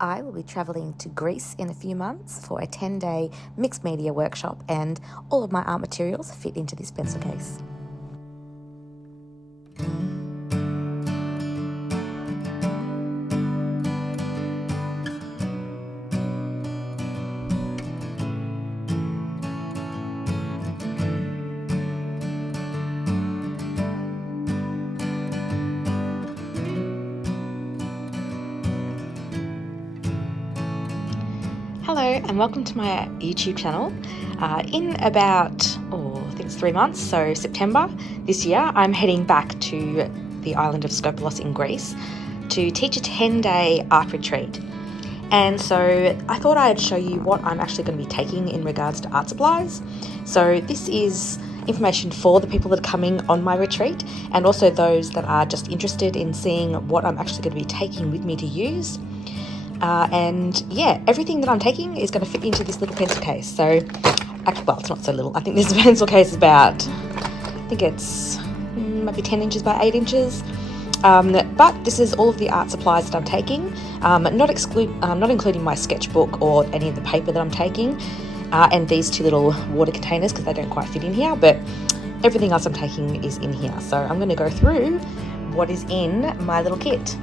I will be travelling to Greece in a few months for a 10-day mixed media workshop, and all of my art materials fit into this pencil case. Hello and welcome to my YouTube channel. In about, I think it's 3 months, so September this year, I'm heading back to the island of Skopelos in Greece to teach a 10-day art retreat. And so I thought I'd show you what I'm actually going to be taking in regards to art supplies. So this is information for the people that are coming on my retreat, and also those that are just interested in seeing what I'm actually going to be taking with me to use. And yeah, everything that I'm taking is going to fit into this little pencil case. So, actually, well, it's not so little. I think this pencil case is about, I think it's maybe 10 inches by 8 inches. But this is all of the art supplies that I'm taking, not including my sketchbook or any of the paper that I'm taking, and these two little water containers because they don't quite fit in here, but everything else I'm taking is in here. So I'm going to go through what is in my little kit.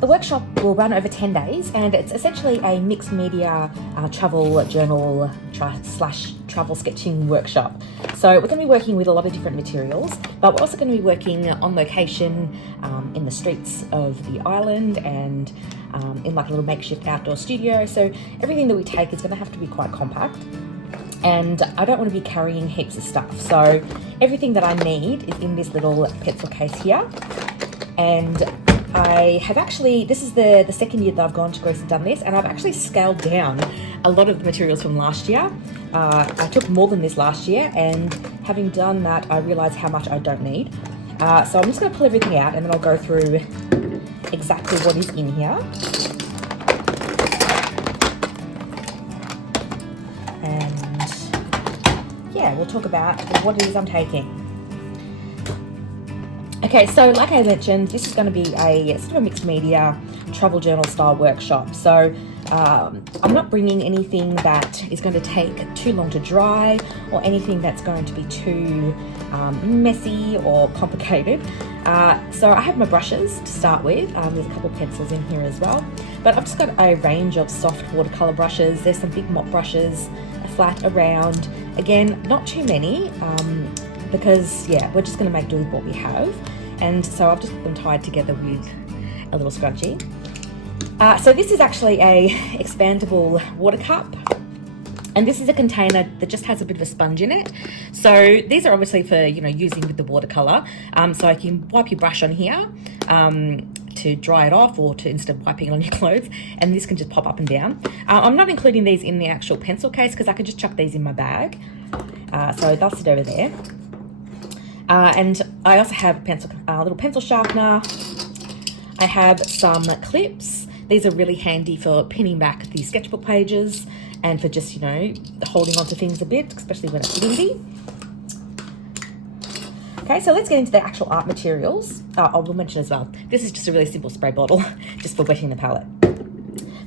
The workshop will run over 10 days, and it's essentially a mixed media travel journal / travel sketching workshop. So we're going to be working with a lot of different materials, but we're also going to be working on location in the streets of the island and in like a little makeshift outdoor studio. So everything that we take is going to have to be quite compact, and I don't want to be carrying heaps of stuff. So everything that I need is in this little pencil case here. And I have actually, this is the second year that I've gone to Greece and done this, and I've actually scaled down a lot of the materials from last year. I took more than this last year, and having done that, I realised how much I don't need. So I'm just going to pull everything out, and then I'll go through exactly what is in here. And yeah, we'll talk about what it is I'm taking. Okay, so like I mentioned, this is going to be a sort of a mixed media travel journal style workshop. So I'm not bringing anything that is going to take too long to dry or anything that's going to be too messy or complicated. So I have my brushes to start with. There's a couple of pencils in here as well. But I've just got a range of soft watercolour brushes. There's some big mop brushes, a flat, a round. Again, not too many. Because yeah, we're just going to make do with what we have, and so I've just got them tied together with a little scrunchie. So this is actually a expandable water cup, and this is a container that just has a bit of a sponge in it. So these are obviously for using with the watercolor. So I can wipe your brush on here to dry it off, or to instead of wiping it on your clothes, and this can just pop up and down. I'm not including these in the actual pencil case because I can just chuck these in my bag. So they'll sit over there. And I also have a little pencil sharpener. I have some clips. These are really handy for pinning back the sketchbook pages and for just, holding on to things a bit, especially when it's windy. Okay, so let's get into the actual art materials. I will mention as well, this is just a really simple spray bottle, just for wetting the palette.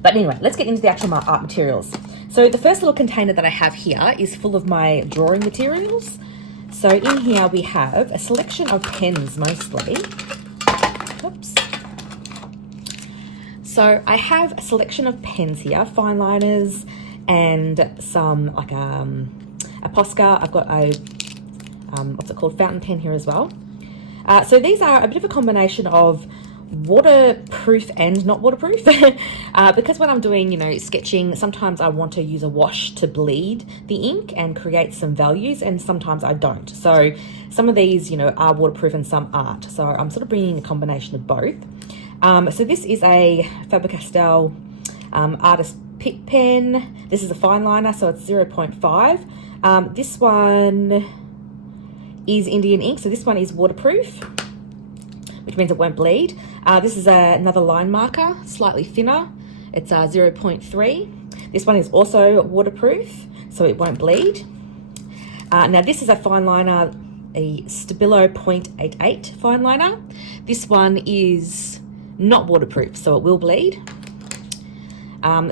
But anyway, let's get into the actual art materials. So the first little container that I have here is full of my drawing materials. So in here we have a selection of pens mostly. Oops. So I have a selection of pens here, fine liners, and some like a Posca. I've got a fountain pen here as well. So these are a bit of a combination of waterproof and not waterproof because when I'm doing sketching, sometimes I want to use a wash to bleed the ink and create some values, and sometimes I don't. So some of these are waterproof and some aren't, so I'm sort of bringing a combination of both. So this is a Faber-Castell artist pick pen. This is a fine liner, so it's 0.5. This one is Indian ink, so this one is waterproof, which means it won't bleed. This is another line marker, slightly thinner. It's 0.3. This one is also waterproof, so it won't bleed. Now this is a fine liner, a Stabilo 0.88 fine liner. This one is not waterproof, so it will bleed.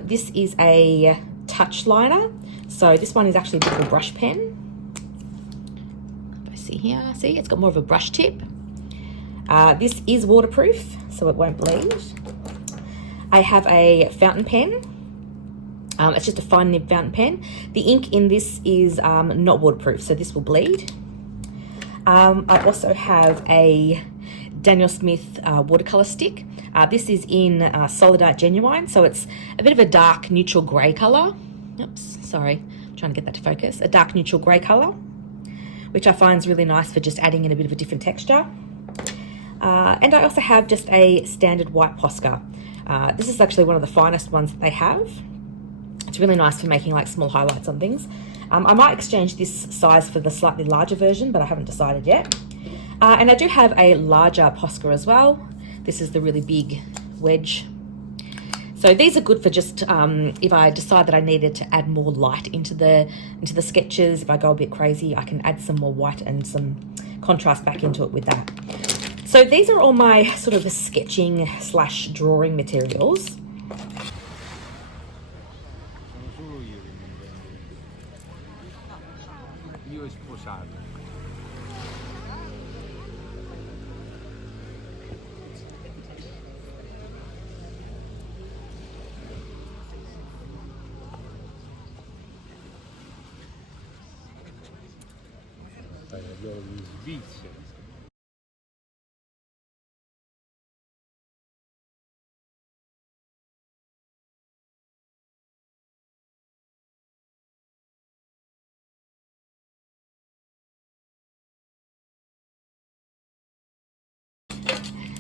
This is a touch liner. So this one is actually a bit of a brush pen. If I see here, see, it's got more of a brush tip. This is waterproof, so it won't bleed. I have a fountain pen. It's just a fine nib fountain pen. The ink in this is not waterproof, so this will bleed. I also have a Daniel Smith watercolor stick. This is in Solidite Genuine, so it's a bit of a dark neutral grey color. Oops, sorry, I'm trying to get that to focus. A dark neutral grey color, which I find is really nice for just adding in a bit of a different texture. And I also have just a standard white Posca. This is actually one of the finest ones that they have. It's really nice for making like small highlights on things. I might exchange this size for the slightly larger version, but I haven't decided yet. And I do have a larger Posca as well. This is the really big wedge. So these are good for just if I decide that I needed to add more light into the sketches. If I go a bit crazy, I can add some more white and some contrast back into it with that. So these are all my sort of sketching / drawing materials.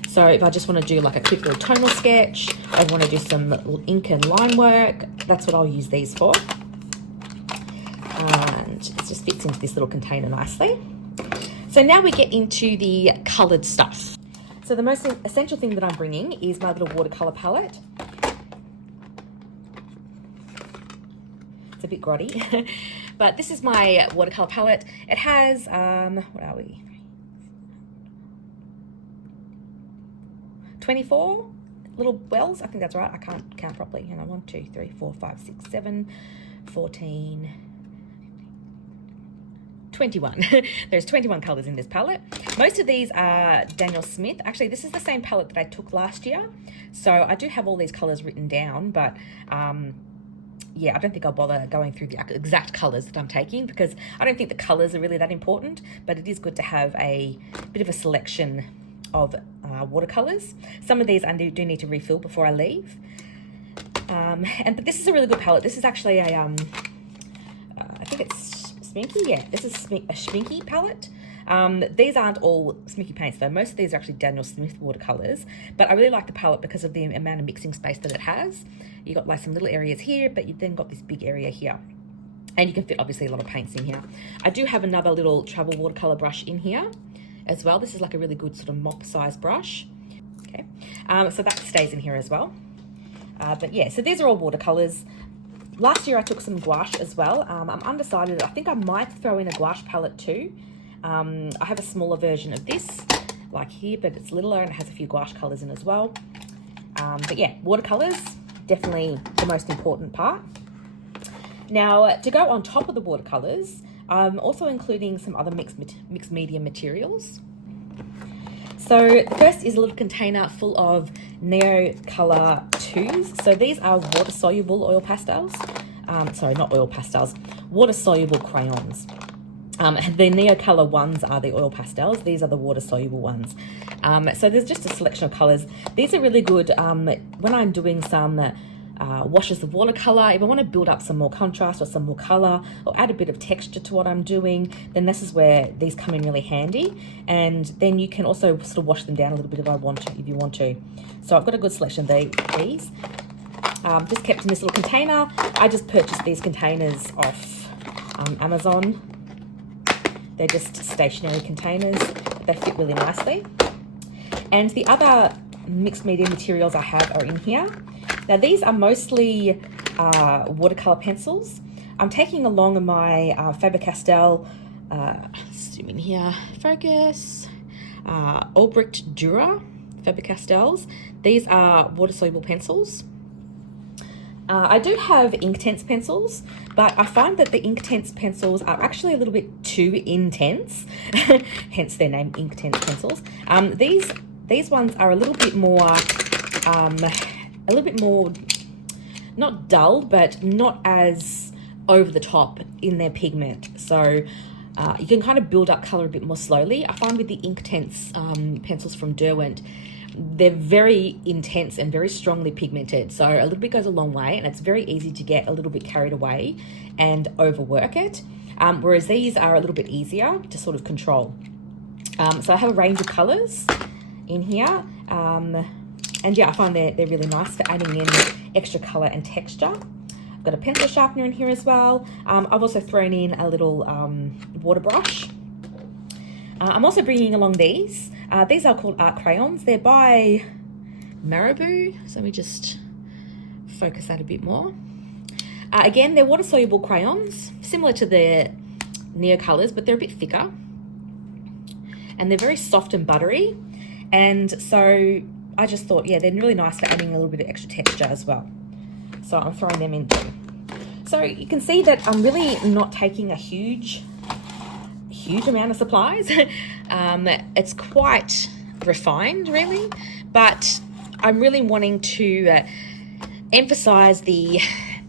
So if I just want to do like a quick little tonal sketch, I want to do some little ink and line work, that's what I'll use these for. And it just fits into this little container nicely. So now we get into the coloured stuff. So the most essential thing that I'm bringing is my little watercolour palette. It's a bit grotty, but this is my watercolour palette. It has, what are we? 24 little wells, I think that's right. I can't count properly. Hang on, 1, 2, 3, 4, 5, 6, 7, 14, 21. There's 21 colours in this palette. Most of these are Daniel Smith. Actually, this is the same palette that I took last year. So I do have all these colours written down, but yeah, I don't think I'll bother going through the exact colours that I'm taking because I don't think the colours are really that important, but it is good to have a bit of a selection of watercolors. Some of these I do need to refill before I leave. But this is a really good palette. This is actually a, I think it's Sminky. Yeah, this is a Sminky palette. These aren't all Sminky paints though. Most of these are actually Daniel Smith watercolors, but I really like the palette because of the amount of mixing space that it has. You got like some little areas here, but you've then got this big area here. And you can fit obviously a lot of paints in here. I do have another little travel watercolor brush in here as well. This is like a really good sort of mop size brush. Okay, so that stays in here as well. But yeah, so these are all watercolors. Last year I took some gouache as well. I'm undecided. I think I might throw in a gouache palette too. I have a smaller version of this, like here, but it's littler and it has a few gouache colors in as well. But yeah, watercolors, definitely the most important part. Now, to go on top of the watercolors, I'm also including some other mixed media materials. So the first is a little container full of Neocolor 2s. So these are water-soluble oil pastels. Sorry, not oil pastels, water-soluble crayons. The Neocolor ones are the oil pastels. These are the water-soluble ones. So there's just a selection of colors. These are really good when I'm doing some washes of watercolor. If I want to build up some more contrast or some more color or add a bit of texture to what I'm doing, then this is where these come in really handy. And then you can also sort of wash them down a little bit if you want to. So I've got a good selection of these. Just kept in this little container. I just purchased these containers off Amazon. They're just stationary containers. They fit really nicely. And the other mixed media materials I have are in here. Now these are mostly watercolor pencils. I'm taking along my Faber-Castell, zoom in here, focus, Albrecht Dürer Faber-Castells. These are water-soluble pencils. I do have Inktense pencils, but I find that the Inktense pencils are actually a little bit too intense, hence their name, Inktense pencils. These ones are a little bit more, not dull, but not as over the top in their pigment. So you can kind of build up color a bit more slowly. I find with the Inktense pencils from Derwent, they're very intense and very strongly pigmented, so a little bit goes a long way, and it's very easy to get a little bit carried away and overwork it, whereas these are a little bit easier to sort of control. So I have a range of colors in here, and yeah, I find they're really nice for adding in extra color and texture. I've got a pencil sharpener in here as well. I've also thrown in a little water brush. I'm also bringing along these. These are called art crayons. They're by Marabou. So let me just focus that a bit more. Again, they're water-soluble crayons, similar to the Neocolors, but they're a bit thicker. And they're very soft and buttery. And so I just thought, yeah, they're really nice for adding a little bit of extra texture as well. So I'm throwing them in too. So you can see that I'm really not taking a huge amount of supplies. It's quite refined, really, but I'm really wanting to emphasize the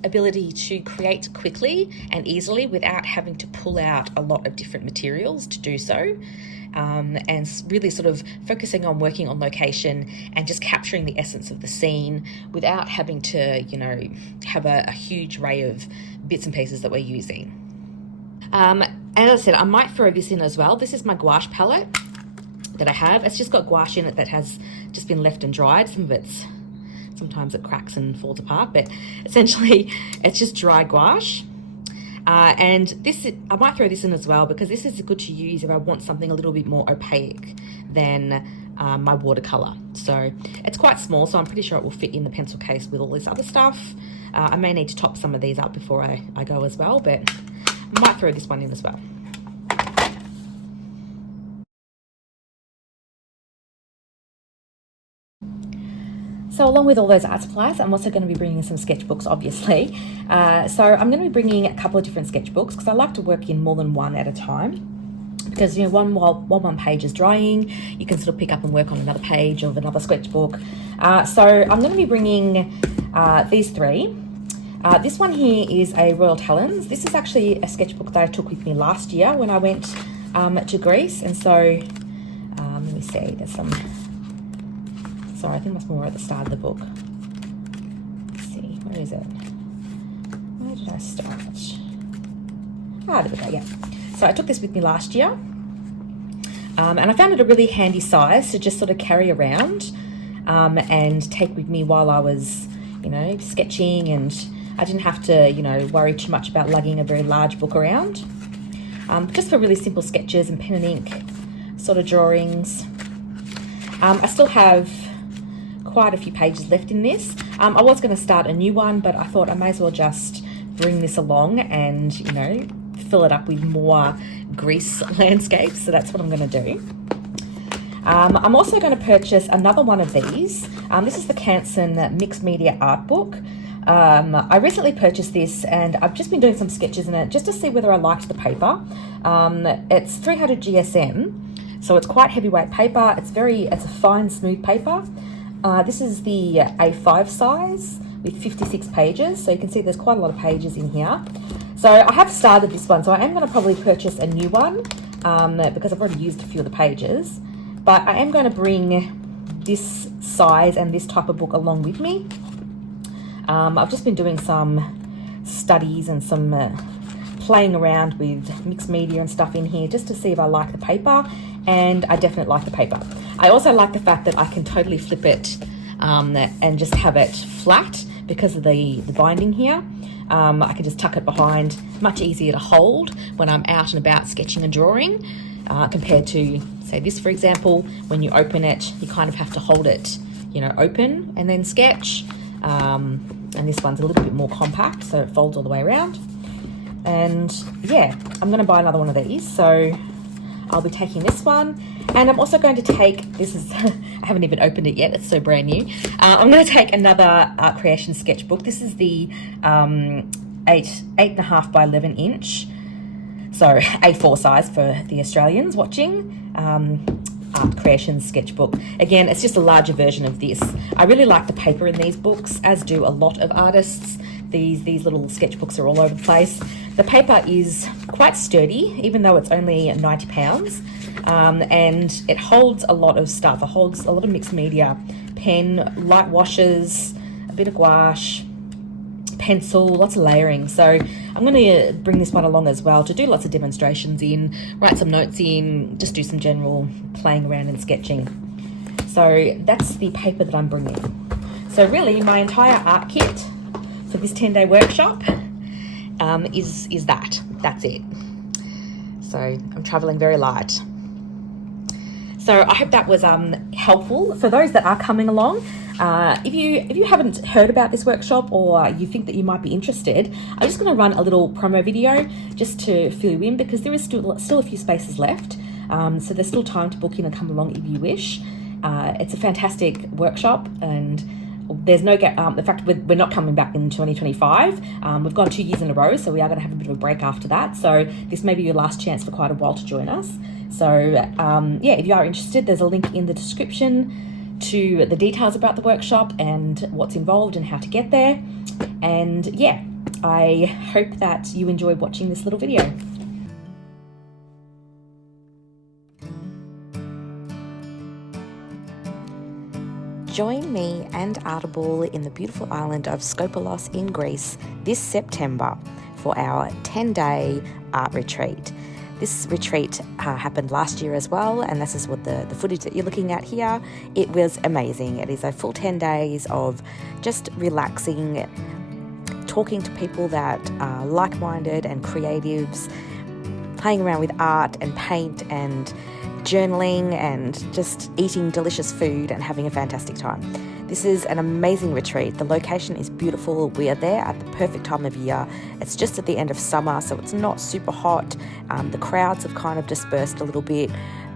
ability to create quickly and easily without having to pull out a lot of different materials to do so, and really sort of focusing on working on location and just capturing the essence of the scene without having to, you know, have a huge array of bits and pieces that we're using. As I said, I might throw this in as well. This is my gouache palette that I have. It's just got gouache in it that has just been left and dried. Sometimes it cracks and falls apart, but essentially it's just dry gouache. And I might throw this in as well because this is good to use if I want something a little bit more opaque than my watercolor. So it's quite small, so I'm pretty sure it will fit in the pencil case with all this other stuff. I may need to top some of these up before I go as well, but I might throw this one in as well. So along with all those art supplies, I'm also going to be bringing some sketchbooks, obviously. So I'm going to be bringing a couple of different sketchbooks because I like to work in more than one at a time. Because, you know, while one page is drying, you can sort of pick up and work on another page of another sketchbook. So I'm going to be bringing these three. This one here is a Royal Talens. This is actually a sketchbook that I took with me last year when I went to Greece. And so, let me see, there's some... Sorry, I think that's more at the start of the book. Let's see, where is it? Where did I start? There we go, yeah. So I took this with me last year. And I found it a really handy size to just sort of carry around and take with me while I was, you know, sketching, and I didn't have to, you know, worry too much about lugging a very large book around. Just for really simple sketches and pen and ink sort of drawings. I still have quite a few pages left in this. I was going to start a new one, but I thought I may as well just bring this along and, you know, fill it up with more Greece landscapes. So that's what I'm going to do. I'm also going to purchase another one of these. This is the Canson Mixed Media Art Book. I recently purchased this and I've just been doing some sketches in it just to see whether I liked the paper. It's 300 GSM, so it's quite heavyweight paper. It's a fine, smooth paper. This is the A5 size with 56 pages, so you can see there's quite a lot of pages in here. So I have started this one, so I am going to probably purchase a new one because I've already used a few of the pages. But I am going to bring this size and this type of book along with me. I've just been doing some studies and some playing around with mixed media and stuff in here just to see if I like the paper, and I definitely like the paper. I also like the fact that I can totally flip it and just have it flat because of the binding here. I can just tuck it behind, much easier to hold when I'm out and about sketching and drawing compared to, say, this, for example. When you open it, you kind of have to hold it, you know, open and then sketch. And this one's a little bit more compact, so it folds all the way around. And yeah, I'm going to buy another one of these. So I'll be taking this one, and I'm also going to take, this is, I haven't even opened it yet, it's so brand new. I'm going to take another Art Creation sketchbook. This is the 8.5 by 11 inch, so A4 size for the Australians watching. Art Creation sketchbook. Again, it's just a larger version of this. I really like the paper in these books, as do a lot of artists. These little sketchbooks are all over the place. The paper is quite sturdy, even though it's only £90, and it holds a lot of stuff. It holds a lot of mixed media, pen, light washes, a bit of gouache, pencil, lots of layering. So I'm going to bring this one along as well to do lots of demonstrations in, write some notes in, just do some general playing around and sketching. So that's the paper that I'm bringing. So really my entire art kit for this 10-day workshop is that's it. So I'm traveling very light. So I hope that was helpful for those that are coming along. If you haven't heard about this workshop, or you think that you might be interested, I'm just going to run a little promo video just to fill you in, because there is still a few spaces left. So there's still time to book in and come along if you wish. It's a fantastic workshop, and there's no the fact we're not coming back in 2025. We've gone 2 years in a row, so we are going to have a bit of a break after that. So this may be your last chance for quite a while to join us. So yeah, if you are interested, there's a link in the description to the details about the workshop and what's involved and how to get there. And yeah, I hope that you enjoyed watching this little video. Join me and Artable in the beautiful island of Skopelos in Greece this September for our 10-day art retreat. This retreat happened last year as well, and this is what the footage that you're looking at here. It was amazing. It is a full 10 days of just relaxing, talking to people that are like-minded and creatives, playing around with art and paint and journaling and just eating delicious food and having a fantastic time. This is an amazing retreat. The location is beautiful. We are there at the perfect time of year. It's just at the end of summer, so it's not super hot. The crowds have kind of dispersed a little bit.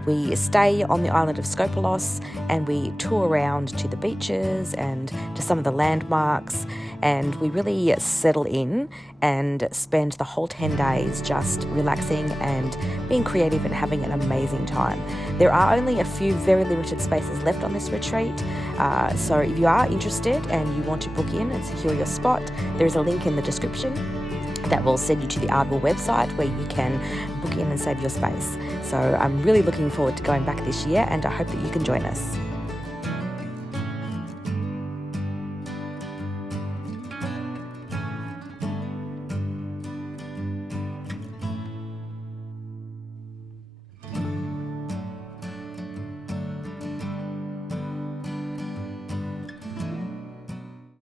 We stay on the island of Skopelos and we tour around to the beaches and to some of the landmarks, and we really settle in and spend the whole 10 days just relaxing and being creative and having an amazing time. There are only a few very limited spaces left on this retreat, so if you are interested and you want to book in and secure your spot, there is a link in the description that will send you to the Artable website where you can book in and save your space. So I'm really looking forward to going back this year, and I hope that you can join us.